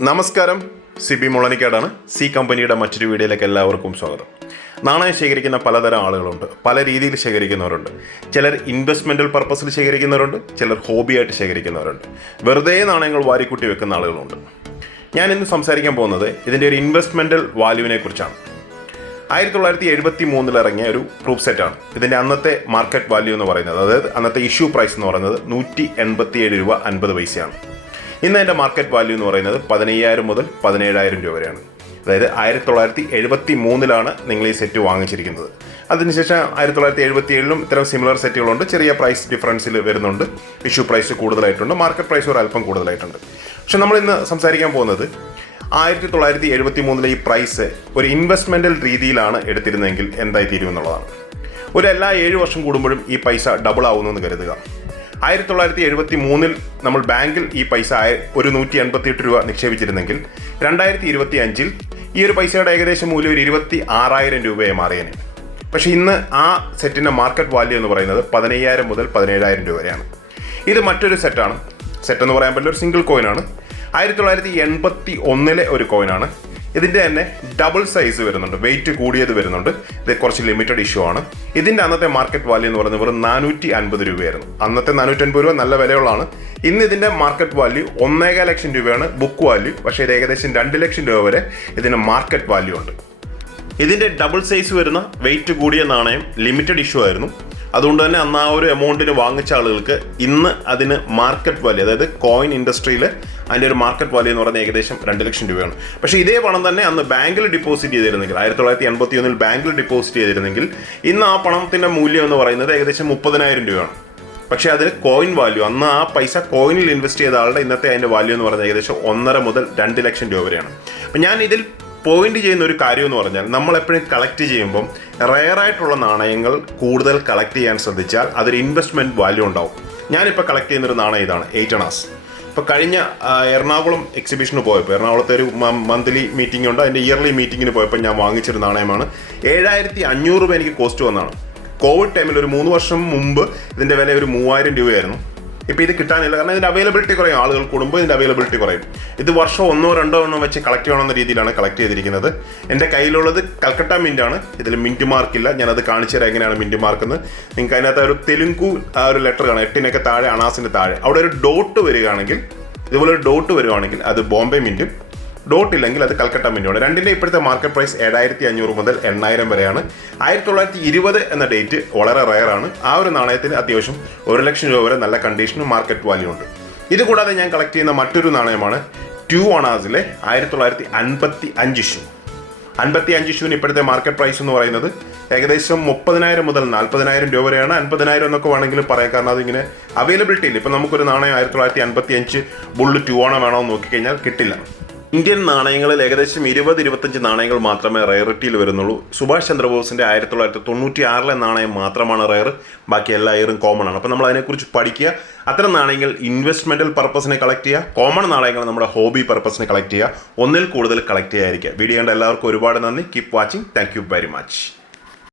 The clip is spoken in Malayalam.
നമസ്കാരം, സിബി മുളനിക്കാടാണ്. സി കമ്പനിയുടെ മറ്റൊരു വീഡിയോയിലേക്ക് എല്ലാവർക്കും സ്വാഗതം. നാണയം ശേഖരിക്കുന്ന പലതരം ആളുകളുണ്ട്, പല രീതിയിൽ ശേഖരിക്കുന്നവരുണ്ട്. ചിലർ ഇൻവെസ്റ്റ്മെൻറ്റൽ പർപ്പസിൽ ശേഖരിക്കുന്നവരുണ്ട്, ചിലർ ഹോബിയായിട്ട് ശേഖരിക്കുന്നവരുണ്ട്, വെറുതെ നാണയങ്ങൾ വാരിക്കൂട്ടി വെക്കുന്ന ആളുകളുണ്ട്. ഞാൻ ഇന്ന് സംസാരിക്കാൻ പോകുന്നത് ഇതിൻ്റെ ഒരു ഇൻവെസ്റ്റ്മെൻറ്റൽ വാല്യൂവിനെ കുറിച്ചാണ്. 1973 ഇറങ്ങിയ ഒരു പ്രൂഫ് സെറ്റാണ്. ഇതിൻ്റെ അന്നത്തെ മാർക്കറ്റ് വാല്യൂ എന്ന് പറയുന്നത്, അതായത് അന്നത്തെ ഇഷ്യൂ പ്രൈസ് എന്ന് പറയുന്നത് 187 രൂപ 50 പൈസയാണ്. ഇന്ന് അതിൻ്റെ മാർക്കറ്റ് വാല്യൂ എന്ന് പറയുന്നത് 15,000 മുതൽ 17,000 രൂപ വരെയാണ്. അതായത് 1973 നിങ്ങൾ ഈ സെറ്റ് വാങ്ങിച്ചിരിക്കുന്നത്. അതിനുശേഷം 1977 ഇത്തരം സിമിലർ സെറ്റുകളുണ്ട്. ചെറിയ പ്രൈസ് ഡിഫറൻസിൽ വരുന്നുണ്ട്. ഇഷ്യൂ പ്രൈസ് കൂടുതലായിട്ടുണ്ട്, മാർക്കറ്റ് പ്രൈസ് ഒരു അല്പം കൂടുതലായിട്ടുണ്ട്. പക്ഷെ നമ്മൾ ഇന്ന് സംസാരിക്കാൻ പോകുന്നത് 1973 ഈ പ്രൈസ് ഒരു ഇൻവെസ്റ്റ്മെൻറ്റൽ രീതിയിലാണ് എടുത്തിരുന്നതെങ്കിൽ എന്തായി തീരുമെന്നുള്ളതാണ്. എല്ലാ 7 വർഷം കൂടുമ്പോഴും ഈ പൈസ ഡബിൾ ആവുമെന്ന് കരുതുക. 1973 നമ്മൾ ബാങ്കിൽ ഈ പൈസ 188 രൂപ നിക്ഷേപിച്ചിരുന്നെങ്കിൽ 2025 ഈ ഒരു പൈസയുടെ ഏകദേശം മൂല്യം 26,000 രൂപയെ മാറിയേനെ. പക്ഷേ ഇന്ന് ആ സെറ്റിൻ്റെ മാർക്കറ്റ് വാല്യൂ എന്ന് പറയുന്നത് 15,000 മുതൽ 17,000 രൂപ വരെയാണ്. ഇത് മറ്റൊരു സെറ്റാണ്. സെറ്റ് എന്ന് പറയാൻ പറ്റില്ല, ഒരു സിംഗിൾ കോയിനാണ്. 1981 ഒരു കോയിനാണ്. ഇതിൻ്റെ തന്നെ ഡബിൾ സൈസ് വരുന്നുണ്ട്, വെയിറ്റ് കൂടിയത് വരുന്നുണ്ട്. ഇത് കുറച്ച് ലിമിറ്റഡ് ഇഷ്യൂ ആണ്. ഇതിൻ്റെ അന്നത്തെ മാർക്കറ്റ് വാല്യൂ എന്ന് പറയുന്നത് വെറും 450 രൂപയായിരുന്നു. അന്നത്തെ 450 രൂപ നല്ല വിലയുള്ളതാണ്. ഇന്ന് ഇതിൻ്റെ മാർക്കറ്റ് വാല്യൂ 1,15 ലക്ഷം രൂപയാണ് ബുക്ക് വാല്യൂ. പക്ഷേ ഇത് ഏകദേശം 2 ലക്ഷം രൂപ വരെ ഇതിന് മാർക്കറ്റ് വാല്യൂ ഉണ്ട്. ഇതിൻ്റെ ഡബിൾ സൈസ് വരുന്ന വെയിറ്റ് കൂടിയ നാണയം ലിമിറ്റഡ് ഇഷ്യൂ ആയിരുന്നു. അതുകൊണ്ട് തന്നെ അന്ന് ആ ഒരു എമൗണ്ടിന് വാങ്ങിച്ച ആളുകൾക്ക് ഇന്ന് അതിന് മാർക്കറ്റ് വാല്യൂ, അതായത് കോയിൻ ഇൻഡസ്ട്രിയിൽ അതിൻ്റെ ഒരു മാർക്കറ്റ് വാല്യൂ എന്ന് പറയുന്നത് ഏകദേശം 2 ലക്ഷം രൂപയാണ്. പക്ഷേ ഇതേ പണം തന്നെ അന്ന് ബാങ്കിൽ ഡിപ്പോസിറ്റ് ചെയ്തിരുന്നെങ്കിൽ, 1981 ബാങ്കിൽ ഡിപ്പോസിറ്റ് ചെയ്തിരുന്നെങ്കിൽ ഇന്ന് ആ പണത്തിൻ്റെ മൂല്യം എന്ന് പറയുന്നത് ഏകദേശം 30,000 രൂപയാണ്. പക്ഷേ അതിന് കോയിൻ വാല്യൂ, അന്ന് ആ പൈസ കോയിനിൽ ഇൻവെസ്റ്റ് ചെയ്ത ആളുടെ ഇന്നത്തെ അതിൻ്റെ വാല്യൂ എന്ന് പറയുന്നത് ഏകദേശം 1.5 മുതൽ 2 ലക്ഷം രൂപ വരെയാണ്. അപ്പം ഞാൻ ഇതിൽ പോയിന്റ് ചെയ്യുന്ന ഒരു കാര്യം എന്ന് പറഞ്ഞാൽ, നമ്മളെപ്പോഴും കളക്ട് ചെയ്യുമ്പം റെയറായിട്ടുള്ള നാണയങ്ങൾ കൂടുതൽ കളക്ട് ചെയ്യാൻ ശ്രദ്ധിച്ചാൽ അതൊരു ഇൻവെസ്റ്റ്മെൻറ്റ് വാല്യൂ ഉണ്ടാവും. ഞാനിപ്പോൾ കളക്ട് ചെയ്യുന്നൊരു നാണയം ഇതാണ്, 8 അണാസ്. ഇപ്പോൾ കഴിഞ്ഞ എറണാകുളം എക്സിബിഷന് പോയപ്പോൾ, എറണാകുളത്തെ ഒരു മന്ത്ലി മീറ്റിംഗ് ഉണ്ട്, അതിൻ്റെ ഇയർലി മീറ്റിങ്ങിന് പോയപ്പോൾ ഞാൻ വാങ്ങിച്ചൊരു നാണയമാണ്. 7,500 രൂപ എനിക്ക് കോസ്റ്റ് വന്നതാണ്. കോവിഡ് ടൈമിൽ ഒരു 3 വർഷം മുമ്പ് ഇതിൻ്റെ വില ഒരു 3,000 രൂപയായിരുന്നു. ഇപ്പോൾ ഇത് കിട്ടാനില്ല, കാരണം ഇതിൻ്റെ അവൈലബിലിറ്റി കുറയും. ആളുകൾ കൂടുമ്പോൾ ഇതിൻ്റെ അവൈലബിലിറ്റി കുറയും. ഇത് വർഷം 1-2 വെച്ച് കളക്ട് ചെയ്യണമെന്ന രീതിയിലാണ് കളക്ട് ചെയ്തിരിക്കുന്നത്. എൻ്റെ കയ്യിലുള്ളത് കൽക്കട്ട മിൻ്റാണ്. ഇതിൽ മിൻറ്റ് മാർക്കില്ല. ഞാനത് കാണിച്ചു തരാം എങ്ങനെയാണ് മിൻറ്റ് മാർക്കെന്ന്. നിങ്ങൾക്ക് അതിനകത്ത് ഒരു തെലുങ്കു ആ ഒരു ലെറ്റർ കാണാം, 8 താഴെ, അണാസിൻ്റെ താഴെ അവിടെ ഒരു ഡോട്ട് വരികയാണെങ്കിൽ, ഇതുപോലെ ഒരു ഡോട്ട് വരുവാണെങ്കിൽ അത് ബോംബെ മിൻറ്റും, ഡോട്ട് ഇല്ലെങ്കിൽ അത് കൽക്കട്ട മിൻറ്റുമാണ്. രണ്ടിൻ്റെ ഇപ്പോഴത്തെ മാർക്കറ്റ് പ്രൈസ് 7,500 മുതൽ 8,000 വരെയാണ്. 1920 എന്ന ഡേറ്റ് വളരെ റെയറാണ്. ആ ഒരു നാണയത്തിന് അത്യാവശ്യം 1 ലക്ഷം രൂപ വരെ നല്ല കണ്ടീഷനും മാർക്കറ്റ് വാല്യൂ ഉണ്ട്. ഇതുകൂടാതെ ഞാൻ കളക്ട് ചെയ്യുന്ന മറ്റൊരു നാണയമാണ് 2 അണാസിലെ 1955 ഇഷ്യൂ. 55 ഇഷ്യൂവിന് ഇപ്പോഴത്തെ മാർക്കറ്റ് പ്രൈസ് എന്ന് പറയുന്നത് ഏകദേശം 30,000 മുതൽ 40,000 രൂപ വരെയാണ്. 50,000 എന്നൊക്കെ വേണമെങ്കിലും പറയാം, കാരണം അതിങ്ങനെ അവൈലബിലിറ്റി ഇല്ല. ഇപ്പം നമുക്കൊരു നാണയം 1955 ബുള്ള് 2 അണ വേണമെന്ന് നോക്കിക്കഴിഞ്ഞാൽ കിട്ടില്ല. ഇന്ത്യൻ നാണയങ്ങളിൽ ഏകദേശം 20-25 നാണയങ്ങൾ മാത്രമേ റയറിറ്റിയിൽ വരുന്നുള്ളൂ. സുഭാഷ് ചന്ദ്രബോസിൻ്റെ 1996 നാണയം മാത്രമാണ് റയർ. ബാക്കി എല്ലാ ഇയറും കോമൺ ആണ്. അപ്പോൾ നമ്മൾ അതിനെക്കുറിച്ച് പഠിക്കുക. അത്തരം നാണയങ്ങൾ ഇൻവെസ്റ്റ്മെൻറ്റൽ പർപ്പസിനെ കളക്ട് ചെയ്യുക, കോമൺ നാണയങ്ങൾ നമ്മുടെ ഹോബി പർപ്പസിനെ കളക്ട് ചെയ്യുക. ഒന്നിൽ കൂടുതൽ കളക്ട് ചെയ്യാതിരിക്കുക. വീഡിയോ കണ്ട എല്ലാവർക്കും ഒരുപാട് നന്ദി. Keep watching. Thank you very much.